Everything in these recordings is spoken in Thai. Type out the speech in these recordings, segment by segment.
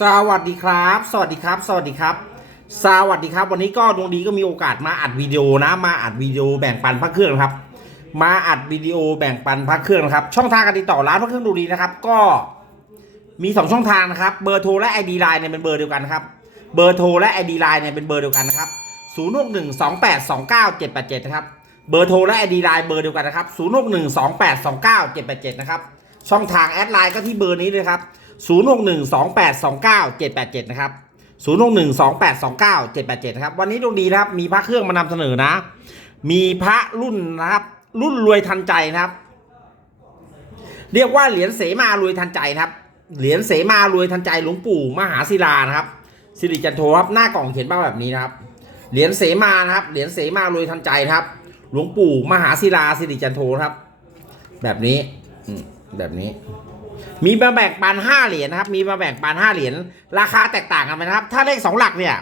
สวัสดีครับ สวัสดีครับ สวัสดีครับ สวัสดีครับ วันนี้ก็ดวงดีก็มีโอกาสมาอัดวิดีโอนะ มาอัดวิดีโอแบ่งปันพระเครื่องครับ มาอัดวิดีโอแบ่งปันพระเครื่องนะครับ ช่องทางการติดต่อร้านพระเครื่องดวงดีนะครับ ก็มีสองช่องทางนะครับ เบอร์โทรและ ID Line เนี่ยเป็นเบอร์เดียวกันครับ เบอร์โทรและ ID Line เนี่ยเป็นเบอร์เดียวกันนะครับ0 6 1 2 8 2 9 7 8 7นะครับเบอร์โทรและ ID Line เบอร์เดียวกันนะครับ0 6 1 2 8 2 9 7 8 7นะครับ ช่องทางแอดไลน์ก็ที่เบอร์นี้เลยครับ 0 6 1 2 8 2 9 7 8 7 นะครับ 0 6 1 2 8 2 9 7 8 7 นะครับ วันนี้ดวงดีนะครับ มีพระเครื่องมานำเสนอนะ มีพระรุ่นนะครับ รุ่นรวยทันใจนะครับ เรียกว่าเหรียญเสมารวยทันใจนะครับ เหรียญเสมารวยทันใจหลวงปู่มหาศิลานะครับ สิริจันโทครับ หน้ากล่องเขียนมาแบบนี้นะครับ เหรียญเสมานะครับ เหรียญเสมารวยทันใจครับ หลวงปู่มหาศิลาสิริจันโทครับ แบบนี้อืแบบนี้ มีมาแบ่งปันห้าเหรียญนะครับ มีมาแบ่งปันห้าเหรียญราคาแตกต่างกันไปนะครับ ถ้าเลขสองหลักเนี่ย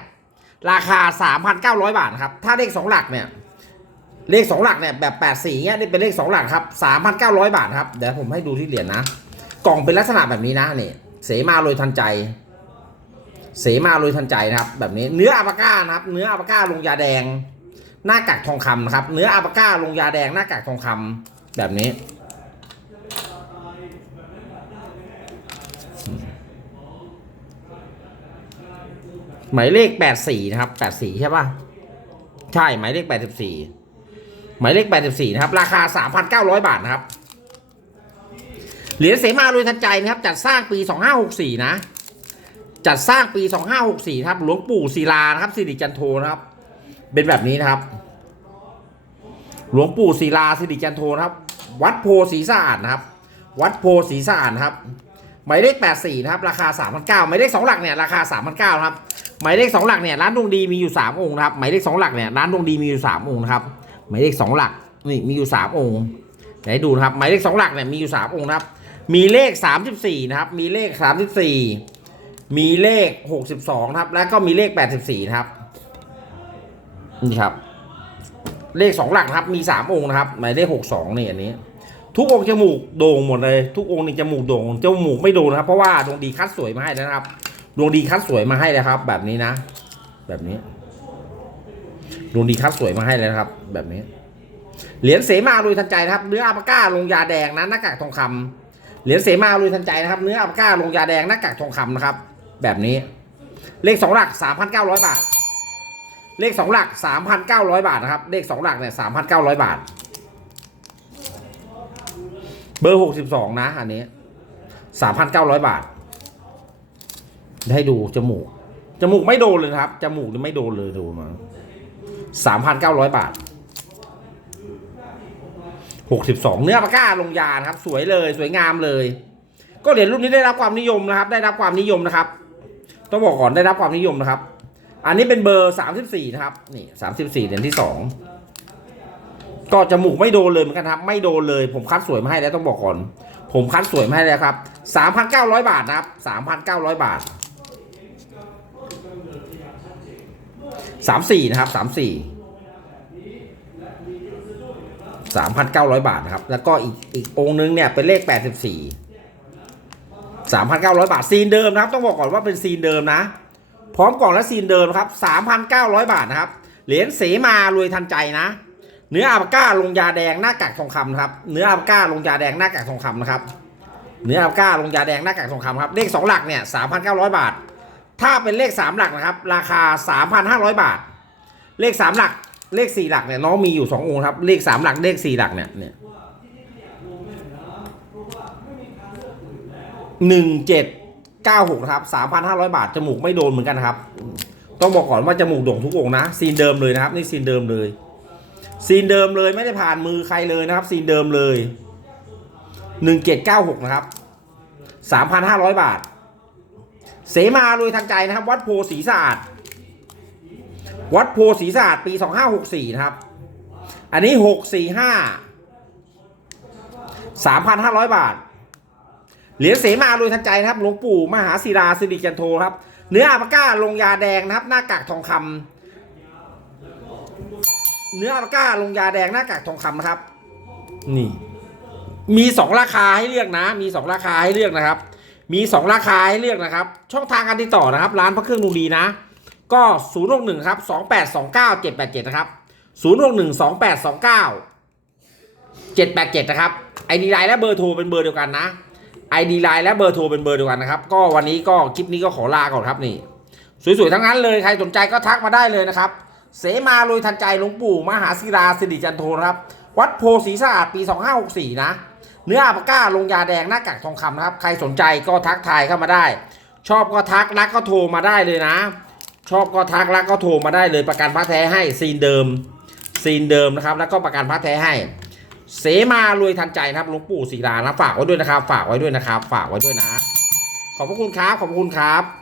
ราคาสามพันเก้าร้อยบาทครับ ถ้าเลขสองหลักเนี่ยเลขสองหลักเนี่ยแบบแปดสี่เนี่ยนี่เป็นเลขสองหลักครับสามพันเก้าร้อยบาทครับเดี๋ยวผมให้ดูที่เหรียญนะ กล่องเป็นลักษณะแบบนี้นะนี่เสมาโรยทันใจ เสมาโรยทันใจนะครับ แบบนี้เนื้ออัปาก้านะครับ เนื้ออัปาก้าลงยาแดง หน้ากากทองคำนะครับ เนื้ออัปาก้าลงยาแดงหน้ากากทองคำแบบนี้ หมายเลขแปดสี่นะครับแปดสี่ใช่ป่ะ ใช่ หมายเลขแปดสิบสี่หมายเลขแปดสิบสี่นะครับ ราคาสามพันเก้าร้อยบาทนะครับ เหรียญเสมาโดยทันใจนะครับ จัดสร้างปีสองห้าหกสี่นะ จัดสร้างปีสองห้าหกสี่ครับ หลวงปู่ศิลานะครับสิริจันโทนะครับ เป็นแบบนี้นะครับ หลวงปู่ศิลาสิริจันโทนะครับ วัดโพศรีสะอาดนะครับ วัดโพศรีสะอาดนะครับ หมายเลข 84 นะครับ ราคา 3,900หมายเลข 2 หลักเนี่ยราคา 3,900ครับหมายเลข 2 หลักเนี่ยร้านดวงดีมีอยู่ 3 องค์นะครับหมายเลข 2 หลักเนี่ยร้านดวงดีมีอยู่ 3 องค์นะครับหมายเลข 2 หลักนี่มีอยู่ 3 องค์ไหนดูนะครับหมายเลข 2 หลักเนี่ยมีอยู่ 3 องค์นะครับมีเลข 34 นะครับ มีเลข 34 มีเลข 62นะครับ แล้วก็มีเลข 84 นะครับนี่ครับ เลขสองหลักครับมีสามองค์นะครับหมายเลขหกสองนี่อันนี้ ทุกองค์จมูกโด่งหมดเลย ทุกองค์นี่จมูกโด่งจมูกไม่โด่งนะครับ เพราะว่าดวงดีคัดสวยมาให้นะครับ ดวงดีคัดสวยมาให้แล้วครับ แบบนี้นะ แบบนี้ ดวงดีคัดสวยมาให้แล้วนะครับ แบบนี้ เหรียญเสมาลุยทันใจนะครับ เนื้ออัปาก้าลงยาแดงนะหน้ากากทองคำเหรียญเสมาลุยทันใจนะครับ เนื้ออัปาก้าลงยาแดงหน้ากากทองคำนะครับ แบบนี้ เลขสองหลักสามพันเก้าร้อยบาท เลขสองหลักสามพันเก้าร้อยบาทนะครับ เลขสองหลักเนี่ยสามพันเก้าร้อยบาท เบอร์หกสิบสองนะ อันนี้สามพันเก้าร้อยบาทให้ดูจมูก จมูกไม่โดนเลยครับ จมูกนี่ไม่โดนเลยดูมาสามพันเก้าร้อยบาทหกสิบสองเนื้อปากก้าลงยานครับ สวยเลยสวยงามเลย ก็เหรียญรุ่นนี้ได้รับความนิยมนะครับ ได้รับความนิยมนะครับ ต้องบอกก่อนได้รับความนิยมนะครับ อันนี้เป็นเบอร์สามสิบสี่นะครับ นี่สามสิบสี่เหรียญที่สอง ก็จมูกไม่โดนเลยเหมือนกันครับ ไม่โดนเลยผมคัดสวยมาให้แล้วต้องบอกก่อน ผมคัดสวยมาให้แล้วครับสามพันเก้าร้อยบาทนะครับสามพันเก้าร้อยบาทสามสี่นะครับสามสี่สามพันเก้าร้อยบาทนะครับ แล้วก็อีกอีกองนึงเนี่ยเป็นเลขแปดสิบสี่สามพันเก้าร้อยบาทซีนเดิมนะครับ ต้องบอกก่อนว่าเป็นซีนเดิมนะ พร้อมกล่องและซีนเดิมครับ3,900บาทนะครับ เหรียญเสมารวยทันใจนะ เนื้ออาปาก้าลงยาแดงหน้ากากทองคำนะครับ เนื้ออาปาก้าลงยาแดงหน้ากากทองคำนะครับ เนื้ออาปาก้าลงยาแดงหน้ากากทองคำครับ เลข2หลักเนี่ย3,900บาท ถ้าเป็นเลข3หลักนะครับ ราคา3,500บาท เลข3หลัก เลข4หลักเนี่ยน้องมีอยู่2องค์ครับ เลข3หลัก เลข4หลักเนี่ยเนี่ยหนึ่งเจ็ด96นะครับ3,500บาท จมูกไม่โดนเหมือนกันครับ ต้องบอกก่อนว่าจมูกโด่งทุกองนะ ซีนเดิมเลยนะครับ นี่ซีนเดิมเลย ซีนเดิมเลยไม่ได้ผ่านมือใครเลยนะครับ ซีนเดิมเลย1796นะครับ3,500บาท เสมาโดยทางใจนะครับ วัดโพศรีสะอาด วัดโพศรีสะอาดปี2564นะครับ อันนี้645 3,500บาท เหรียญเสมาโดยทันใจนะครับ หลวงปู่มหาศิลาสิริจันโทครับ เนื้ออาปาก้าลงยาแดงนะครับ หน้ากากทองคำ เนื้ออาปาก้าลงยาแดงหน้ากากทองคำนะครับ นี่ มีสองราคาให้เลือกนะ มีสองราคาให้เลือกนะครับ มี2ราคาให้เลือกนะครับ ช่องทางการติดต่อนะครับ ร้านพระเครื่องดวงดีนะ ก็0 6 1ครับ2829 787นะครับ0 6 1 2829 787นะครับไอดีไลน์และเบอร์โทรเป็นเบอร์เดียวกันนะไอดีไลน์และเบอร์โทรเป็นเบอร์เดียวกันนะครับ ก็วันนี้ก็คลิปนี้ก็ขอลาก่อนครับนี่ สวยๆทั้งนั้นเลยใครสนใจก็ทักมาได้เลยนะครับ เสมาลุยทันใจหลวงปู่มหาศิลาสิริจันโทครับ วัดโพศรีสะอาดปี 2564 นะ เนื้ออาปาก้าลงยาแดงหน้ากากทองคำนะครับ ใครสนใจก็ทักทายเข้ามาได้ ชอบก็ทักรักก็โทรมาได้เลยนะ ชอบก็ทักรักก็โทรมาได้เลยประกันพระแท้ให้ซีนเดิม ซีนเดิมนะครับ แล้วก็ประกันพระแท้ให้ เสมารวยทันใจนะครับหลวงปู่ศิลานะฝากไว้ด้วยนะครับ ฝากไว้ด้วยนะครับ ฝากไว้ด้วยนะ ขอบพระคุณครับขอบพระคุณครับ